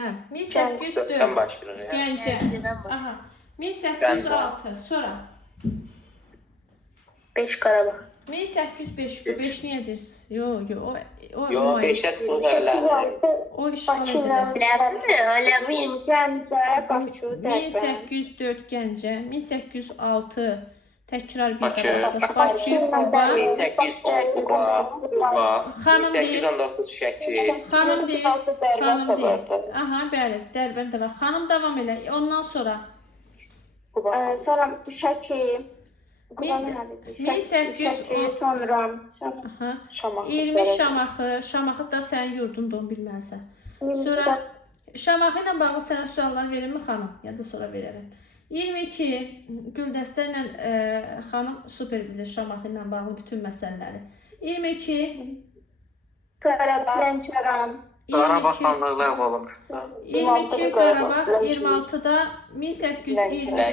Hə, 1804 Sən başlayır. Gəncə. Aha. 1806 sonra 5 Qarabağ. 1805 5 niyə deyirsən? Yox, Yox, 5-ə tutulur evlərdir. o işğal Bakı ilə edilir. bilərmi? Ələmin, Gəncə, Bakı, Dərbənd. 1804 Gəncə, 1806 təkrar bir Bakı. daha Bakı, Quba. 1810 Quba. Xanım deyir, 1819 Şəki. xanım deyir, xanım deyir. Dərbənd. Aha, bəli, Dərbənd də var. Xanım davam elə. Ondan sonra Sonra Şəki. 1810 sonra aha, Şamaxı. 20 Şamaxı, Şamaxı da sənin yurdunda onu bilməlisən. Sonra Şamaxı ilə bağlı sənə suallar verirmi xanım? Ya da sonra verərəm. 22 Güldəstə ilə xanım super bilir Şamaxı ilə bağlı bütün məsələləri. 22 Qarabağ, Lənkəran. Qarabağ xanlığı ləğv olunmuşdu. 22 Qarabağ, 26-da 1822-də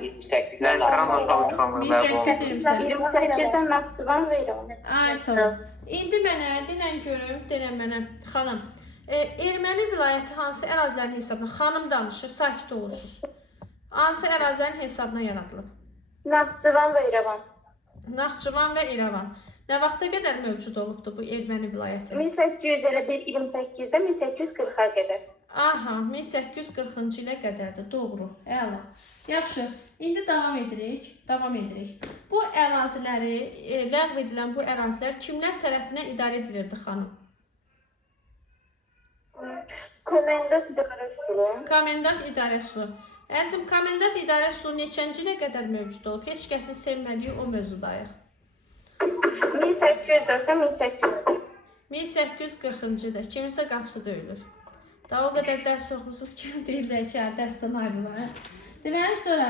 28-dən Lənkəran Aşağı xanlığı ləğv olunmuşdu. 1828. 28-dən Naxçıvan verirəm. Ay sağ ol. İndi mənə denən görüm, denən mənə xanım. Erməni vilayəti hansı ərazilərin hesabına? Xanım danışır, sakit olursunuz. Hansı ərazilərin hesabına yaradılıb? Naxçıvan və İrəvan. Naxçıvan və İrəvan. Nə vaxta qədər mövcud olubdu bu erməni vilayəti? 1851-28-də 1840-a qədər. Aha, 1840-cı ilə qədərdir, doğru. Əla. Yaxşı, indi davam edirik. Bu əraziləri, ləğv edilən bu ərazilər kimlər tərəfindən idarə edilirdi xanım? Komendant idarə üsulu. Komendant idarə üsulu. Əzim, komendant idarə üsulu neçənci ilə qədər mövcud olub? Heç kəsin sevmədiyi o mövzudayıq. 1804-dən 1840. 1840-cıdır. Kiminsə qapısı döyülür. Daha o qədər dərs oxumusunuz ki, deyirlər ki, dərsdən ayrılır. Deməli sonra,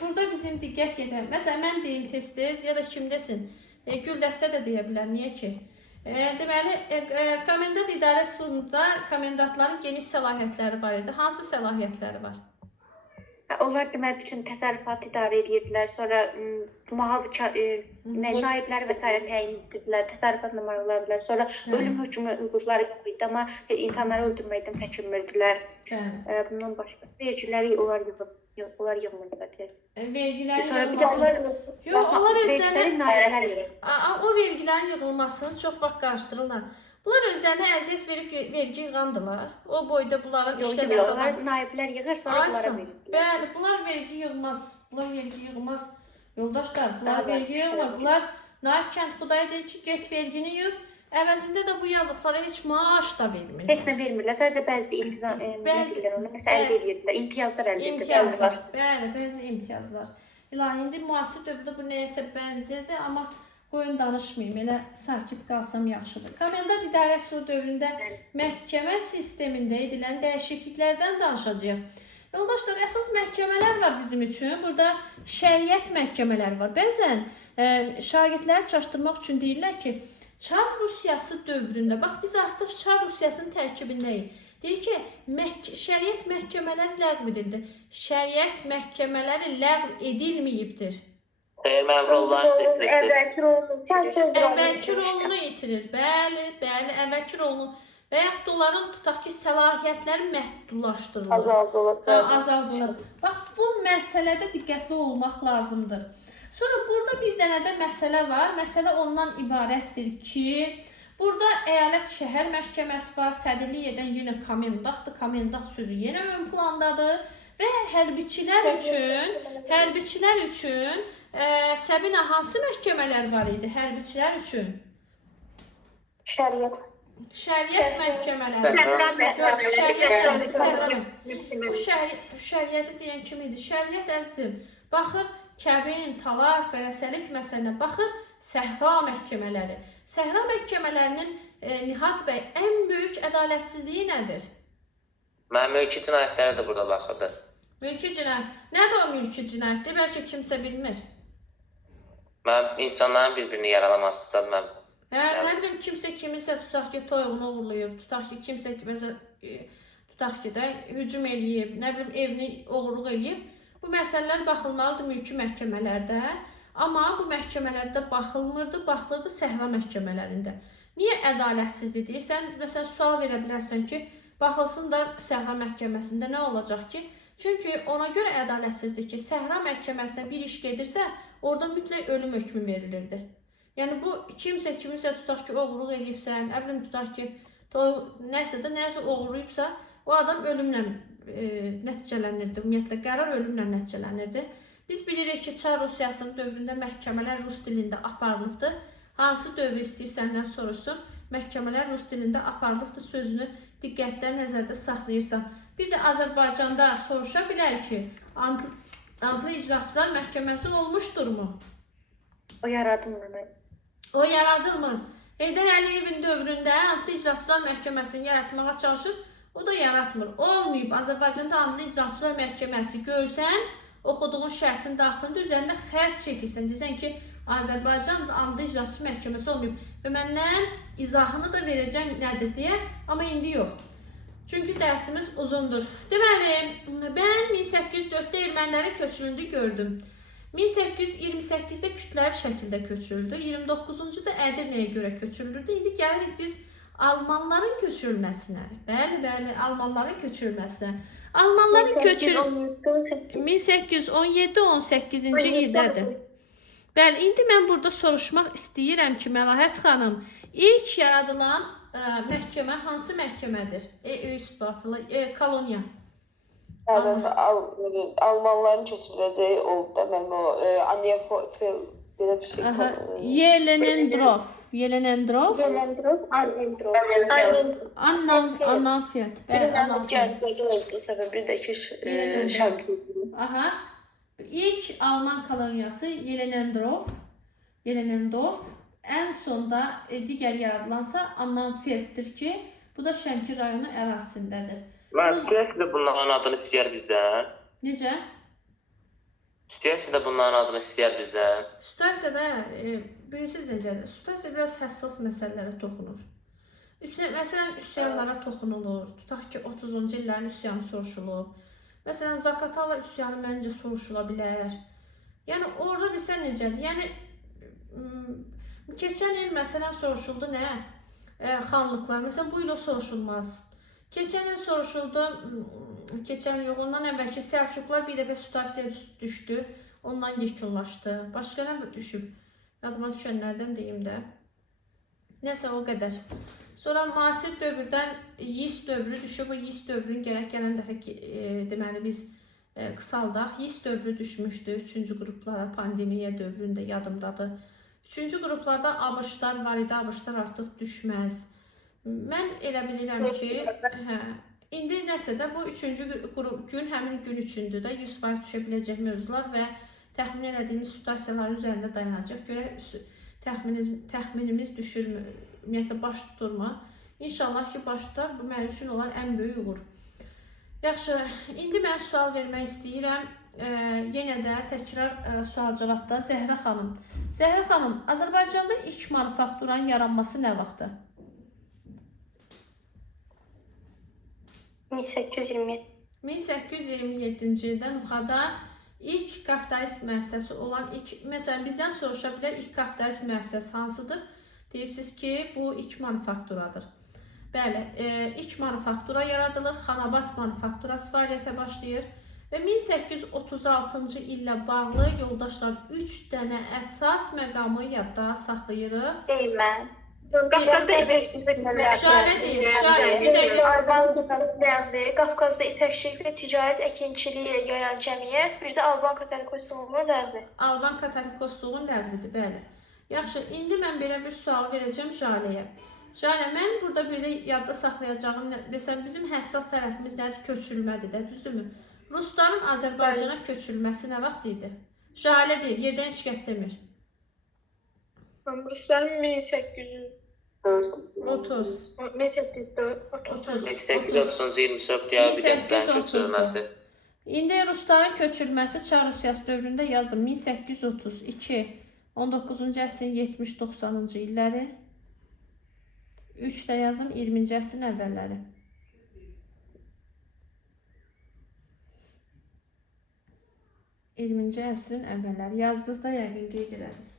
burada bizim diqqət yetirək. Məsələn, mən deyim tez-tez ya da kim desin, Güldəstə də deyə bilər. Niyə ki? Deməli, komendant idarə üsulunda komendantların geniş səlahiyyətləri var idi. Hansı səlahiyyətləri var? Onlar deməli bütün təsərrüfatı idarə edirdilər. Sonra naibləri və s. təyin edirdilər, təsərrüfatla maraqlanırdılar. Sonra ölüm hökmü hüquqları yox idi, amma insanları öldürməkdən çəkinmirdilər. Bundan başqa vergiləri onlar yığmırdılar. Vergilərin Sonra bir də onlar özlərinə naiblər o vergilərin yığılmasını çox vaxt qarışdırırlar. Bunlar özlərinə əziyyət verib vergi yığandılar. O boyda bunların işlədəsi onlar naiblər yığır, sonra bunlara verir. Bəli, bunlar vergi yığmaz. Bunlar vergi yığmaz. Yoldaşlar, bunlar vergi yığmır. Bunlar naib kəndxudaya deyir ki, get vergini yığ. Əvəzində də bu yazıqlara heç maaş da vermir. Heç nə vermirlər. Sadəcə bəzi iltizam əldə edirdilər. İmtiyazlar əldə edirdilər. Bəli, bəzi imtiyazlar. İlahi, indi müasir dövrdə bu nəyəsə bənzirdir, amma qoyun danışmayayım, elə sakit qalsam yaxşıdır. Komendant idarə üsulu dövründə məhkəmə sistemində edilən dəyişikliklərdən danışacağıq. Yoldaşlar, əsas məhkəmələr var bizim üçün. Burada şəriət məhkəmələri var. Bəzən şagirdləri çaşdırmaq üçün deyirlər ki, Çar Rusiyası dövründə, bax biz artıq Çar Rusiyasının tərkibindəyik. Deyir ki, şəriət məhkəmələri ləğv edildi. Şəriət məhkəmələri ləğv edilməyibdir. Əvvəlki rolunu itirir. Bəli, əvvəlki rolunu və yaxud onların tutaq ki, səlahiyyətləri məhdudlaşdırılır. Azaldılır. Bax, bu məsələdə diqqətli olmaq lazımdır. Sonra burada bir dənə də məsələ var. Məsələ ondan ibarətdir ki, burada əyalət şəhər məhkəməsi var. Sədrlik edən yenə komendantdır. Komendant sözü yenə ön plandadır. Və hərbiçilər üçün Səbinə, hansı məhkəmələr var idi hərbiçilər üçün? Şəriət məhkəmələri. Şəriəti deyən kim idi? Şəriət əzizim, baxır kəbin, talaq, vərəsəlik məsələsinə, baxır səhra məhkəmələri. Səhra məhkəmələrinin Nihat bəy, ən böyük ədalətsizliyi nədir? Mən mülki cinayətləri də burada baxırdı. Mülki cinayət. Nədir o mülki cinayətdir? Bəlkə kimsə bilmir. Mən insanların bir-birini yaralamasısa, mən... Nə bilim, kimsə kiminsə tutaq ki, toyuğunu uğurlayıb, tutaq ki, kimsə tutaq ki də hücum eləyib, nə bilim, evini oğurluq eləyib. Bu məsələlər baxılmalıdır mülki məhkəmələrdə, amma bu məhkəmələrdə baxılmırdı, baxılırdı səhra məhkəmələrində. Niyə ədalətsizlik deyir? Sən məsələn sual verə bilərsən ki, Baxılsın da Səhra məhkəməsində nə olacaq ki? Çünki ona görə ədalətsizdir ki, Səhra məhkəməsinə bir iş gedirsə, orada mütləq ölüm hökmü verilirdi. Yəni bu kimsə tutaq ki, oğurluq edibsə, nə bilim tutaq ki, nəsə oğurlayıbsa, o adam ölümlə nəticələnirdi. Ümumiyyətlə qərar ölümlə nəticələnirdi. Biz bilirik ki, Çar Rusiyasının dövründə məhkəmələr rus dilində aparılıbdı. Hansı dövr istəyirsəndən soruşsun, məhkəmələr rus dilində aparılıbdı sözünü diqqətlə nəzərdə saxlayırsan. Bir də Azərbaycanda soruşa bilər ki, adlı icraçılar məhkəməsi olmuşdurmu? O yaradılmır. O yaradılmır. Heydər Əliyevin dövründə adlı icraçılar məhkəməsini yaratmağa çalışır, o da yaratmır. Olmayıb. Azərbaycanda adlı icraçılar məhkəməsi görsən, oxuduğun şərtin daxilində üzərində xətt çəkirsən. Deyirsən ki, Azərbaycan adlı icraçı məhkəməsi olmayıb. Və məndən izahını da verəcəm nədir deyə, amma indi yox. Çünki dərsimiz uzundur. Deməli, mən 1804-də ermənilərin köçürüldüyünü gördüm. 1828-də kütləvi şəkildə köçürüldü. 29-cu da Ədirnəyə görə köçürülürdü. İndi gəlirik biz Almanların köçürülməsinə. Bəli, Almanların köçürülməsinə. Almanların köçürülməsi 1817-18-ci ildədir. Bəli, indi mən burada soruşmaq istəyirəm ki, Məlahət xanım, ilk yaradılan məhkəmə hansı məhkəmədir? Koloniya. Almanların köçürüləcəyi oldu da mənim o Aniyefel belə bir şey. Yelenendorf. Yelenendorf, Arnendorf. Annanfeld. Bəli, Annanfeld. Oldu səbəbi də ki, şərq. Aha. İlk Alman koloniyası Yelenendorf. Ən sonda digər yaradılansa Annanfelddir ki, bu da Şəmkir rayonu ərazisindədir. Mən istəyirəm də bunların adını istəyər bizdən. Necə? İstəyirsə də bunların adını istəyər bizdən. Situasiyada, bilirsiniz necədir? Situasiya biraz həssas məsələlərə toxunur. Məsələn, üsyanlara toxunulur. Tutaq ki, 30-cu illərin üsyanı soruşulur. Məsələn, Zaqatala üsyanı məncə soruşula bilər. Yəni, orada bilsən necədir? Yəni, keçən il məsələn soruşuldu nə? Xanlıqlar. Məsələn, bu il o soruşulmaz. Keçən il soruşuldu, ondan əvvəlki Səlcuqlar bir dəfə situasiyaya düşdü, ondan yekunlaşdı. Başqa nə düşüb? Yadıma düşənlərdən deyim də. Nəsə o qədər. Sonra müasir dövrdən Yis dövrü düşüb, o Yis dövrünün gərək gələn dəfə deməli biz qısaldaq. Yis dövrü düşmüşdü 3-cü qruplara, pandemiya dövründə yadımdadır. 3-cü qruplarda ABŞ-lar var idi, ABŞ-lar artıq düşməz. Mən elə bilirəm ki, indi nəsə də bu 3-cü gün həmin gün üçündür də 100% düşə biləcək mövzular və təxmin elədiyimiz situasiyalar üzərində dayanacaq. Görək təxminimiz düşürmü, ümumiyyətlə baş tuturmu? İnşallah ki, baş tutar. Bu mənim üçün olar ən böyük uğur. Yaxşı, indi mən sual vermək istəyirəm. Yenə də təkrar sual-cavabda Zəhra xanım. Zəhra xanım, Azərbaycanda ilk manufakturanın yaranması nə vaxtdır? 1827. 1827-ci ildə Nuxada ilk kapitalist müəssisəsi olan məsələn bizdən soruşa bilər ilk kapitalist müəssisəsi hansıdır? Deyirsiniz ki, bu ilk manufakturadır. Bəli, ilk manufaktura yaradılır, Xanabad manufakturası fəaliyyətə başlayır və 1836-cı illə bağlı yoldaşlar 3 dənə əsas məqamı yadda saxlayırıq. Deyilmən. Qafqazda ipəkçilik və ticarət əkinçiliyi yayan cəmiyyət, bir də Alban katolikosluğunun ləğvi. Alban katolikosluğun ləğvidir, bəli. Yaxşı, indi mən belə bir sual verəcəm Jaləyə. Jalə, mən burada belə yadda saxlayacağım, məsələn, bizim həssas tərəfimiz nədir? Köçürülmədir də, düzdürmü? Rusların Azərbaycana köçürülməsi nə vaxt idi? Jalə deyil, yerdən heç kəs demir. Rusların 1830-cu 1830-cu deyə bilərsənin köçürülməsi. İndi Rusların köçürülməsi Çar Rusiyası dövründə yazın 1832, 19-cu əsrin 70-90-cı illəri, 3 də yazın 20-ci əsrin əvvəlləri. Yazdınız da yəqin qeyd elədiniz.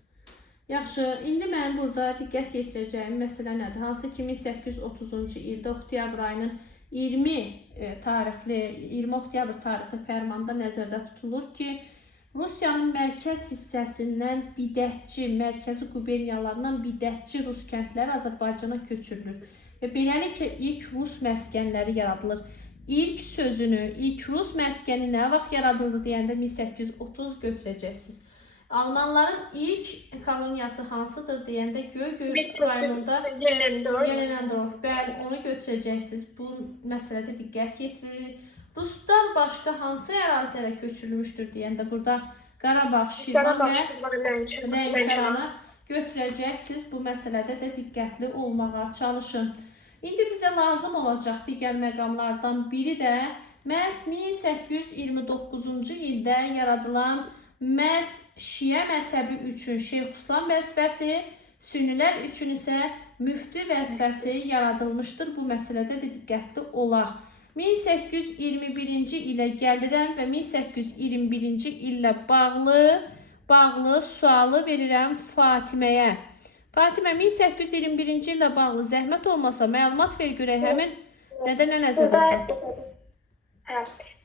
Yaxşı, indi mən burada diqqət yetirəcəyim məsələ nədir? Hansı ki 1830-cu ildə oktyabr ayının 20 oktyabr tarixli fərmanda nəzərdə tutulur ki, Rusiyanın mərkəz hissəsindən bidətçi, mərkəzi quberniyalarından bidətçi rus kəndləri Azərbaycana köçürülür. Və beləliklə ilk rus məskənləri yaradılır. İlk sözünü, ilk rus məskəni nə vaxt yaradıldı deyəndə 1830 götürəcəksiniz. Almanların ilk koloniyası hansıdır deyəndə Göygöl rayonunda Yelenendorf. Bəli, onu götürəcəksiniz. Bu məsələdə diqqət yetirilir. Ruslar başqa hansı ərazilərə köçürülmüşdür deyəndə burada Qarabağ, Şirvan və Lənkərana götürəcəksiniz. Bu məsələdə də diqqətli olmağa çalışın. İndi bizə lazım olacaq digər məqamlardan biri də məhz 1829-cu ildə yaradılan məhz Şiə məzhəbi üçün Şeyxüslam vəzifəsi, Sünnilər üçün isə müftü vəzifəsi yaradılmışdır. Bu məsələdə də diqqətli olaq. 1821-ci ilə gəlirəm və 1821-ci illə bağlı sualı verirəm Fatiməyə. Fatimə, 1821-ci illə bağlı zəhmət olmasa məlumat ver görək həmin nədən nə nəzərdə tutulur?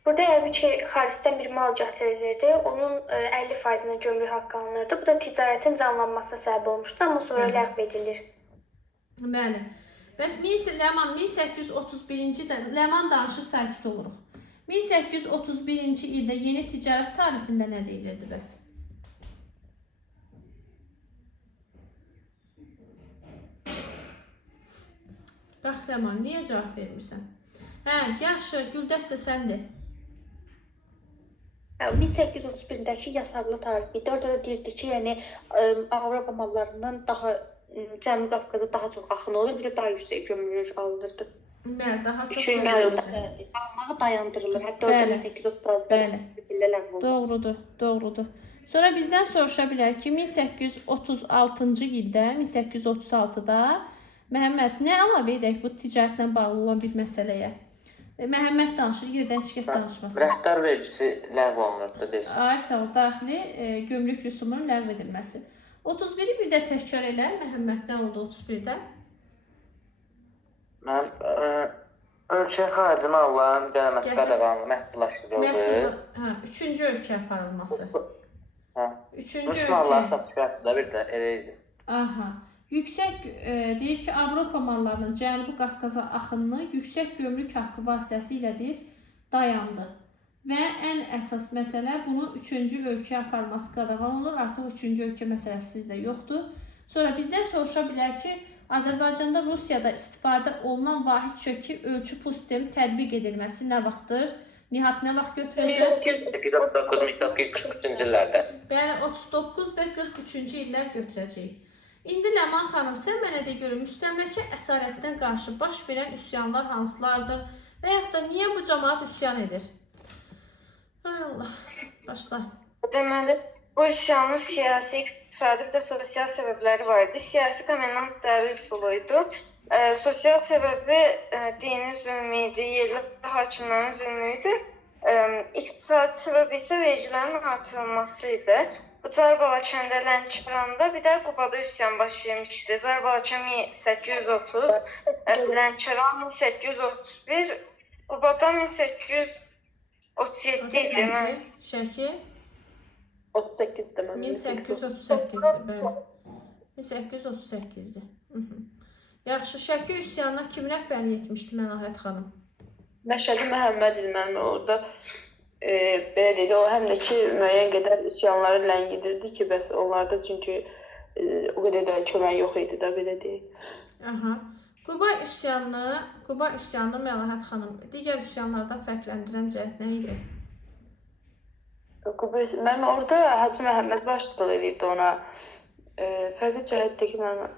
Burada yəqin ki, xaricdən bir mal gətirilirdi. Onun 50%-nə gömrük haqqı alınırdı. Bu da ticarətin canlanmasına səbəb olmuşdu, amma sonra ləğv edilir. Bəli. Bəs Ləman 1831-ci ildə Ləman danışır, sakit oluruq. 1831-ci ildə yeni ticarət tarifində nə deyilirdi bəs? Bax Ləman, niyə cavab vermirsən? Hə, yaxşı, Güldəstə səndə. 1831-dəki yasaqlı tarif idi. Orada da deyirdi ki, yəni Avropa mallarından daha Cənubi Qafqaza daha çox axın olur, bir də daha yüksək gömrük alınırdı. Bəli, daha çox almağı dayandırılır. Hətta orada 1836-da Doğrudur. Sonra bizdən soruşa bilər ki, 1836-cı ildə, 1836-da Məhəmməd, nə əlavə edək bu ticarətlə bağlı olan bir məsələyə? Məhəmməd danışır, yerdən heç kəs danışmasın. Rəhdar vergisi ləğv olunurdu desin. Ay sağ ol, daxili gömrük rüsumunun ləğv edilməsi. 31-i bir də təkrar elə, Məhəmməd nə oldu 31-də? Mən ölkə xarici malların gəlməsi qadağanı məhdudlaşdırıldı. Üçüncü ölkə aparılması. Üçüncü Rus malları satış fiyatı bir də elə idi. Aha. Yüksək deyir ki, Avropa mallarının Cənubi Qafqaza axınını yüksək gömrük haqqı vasitəsilə dayandı. Və ən əsas məsələ bunun üçüncü ölkə aparılması qadağan olur. Artıq üçüncü ölkə məsələsi sizdə yoxdur. Sonra bizdən soruşa bilər ki, Azərbaycanda Rusiyada istifadə olunan vahid şöki ölçü pul sistemi tətbiq edilməsi nə vaxtdır? Nihat nə vaxt götürəcək? 39-43-cü illərdə. Bəli, 39 və 43-cü illər götürəcək. İndi Ləman xanım, sən mənə də görün, müstəmləkə əsarətdən qarşı baş verən üsyanlar hansılardır və yaxud da niyə bu cəmaət üsyan edir? Ay Allah, başla. Deməli, bu üsyanın siyasi, iqtisadi və sosial səbəbləri var idi. Siyasi komendant dəri üsuluydu. Sosial səbəbi dini zülmü idi, yerli hakimlərin zülmü idi. İqtisadi səbəbi isə vergilərin artırılması idi. Bu Zarbala-Kəndə, Lənkəranda, bir də Qubada üsyan baş vermişdi. Zarbala-Kənd 1830, Lənkəran 1831, Qubada 1837 idi. Şəki? 38-dir mən. 1838-dir, bəli. 1838-dir. Yaxşı, Şəki üsyanına kim rəhbərlik etmişdi Məlahət xanım? Məşədi Məhəmməd idi mənim orada. Belə deyil, o həm də ki, müəyyən qədər üsyanları ləngidirdi ki, bəs onlarda çünki o qədər də kömək yox idi da, belə deyil. Aha. Quba üsyanını Məlahət xanım, digər üsyanlardan fərqləndirən cəhət nə idi? Mənim orada Hacı Məhəmməd başçılıq edirdi ona. Fərqli cəhətdə ki, mənim...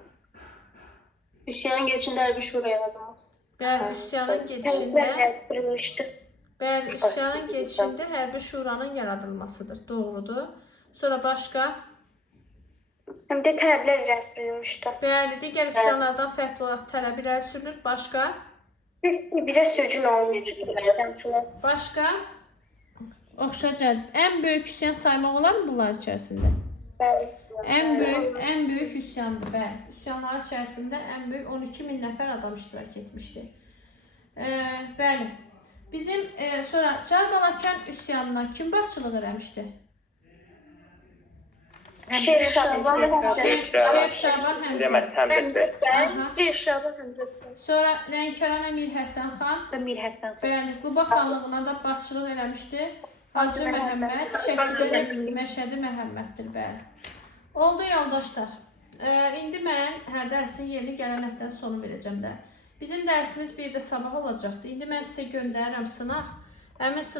Üsyanın geçində hərbi şura yaradılması. Bəli, üsyanın gedişində hərbi şuranın yaradılmasıdır, doğrudur. Sonra başqa? Həm də tələblər irəli sürülmüşdü. Bəli, digər üsyanlardan fərqli olaraq tələb irəli sürülür. Başqa? Birə sürgün olunmuşdu. Başqa? Oxşacan, ən böyük üsyan saymaq olar mı bunlar içərisində? Bəli. Ən böyük üsyandır, bəli. Üsyanlar içərisində ən böyük 12.000 nəfər adam iştirak etmişdi. Bəli. Bizim sonra Carbalakan üsyanına kim başçılıq eləmişdi? Şeyx Şaban Şeyx Şaban Həmzə. Deməz, Həmzə bəy. Aha. Şeyx Şaban Həmzə. Sonra Lənkərana Mir Həsən xan. Və Mir Həsən. Bəli, Quba xanlığına da başçılıq eləmişdi. Hacı Məhəmməd, Şəkidə də Məşədi Məhəmməddir, bəli. Oldu yoldaşlar. İndi mən hər dərsin yerini gələn həftənin sonu verəcəm də. Bizim dərsimiz bir də sabah olacaqdı. İndi mən sizə göndərirəm sınaq. Həmin sınaq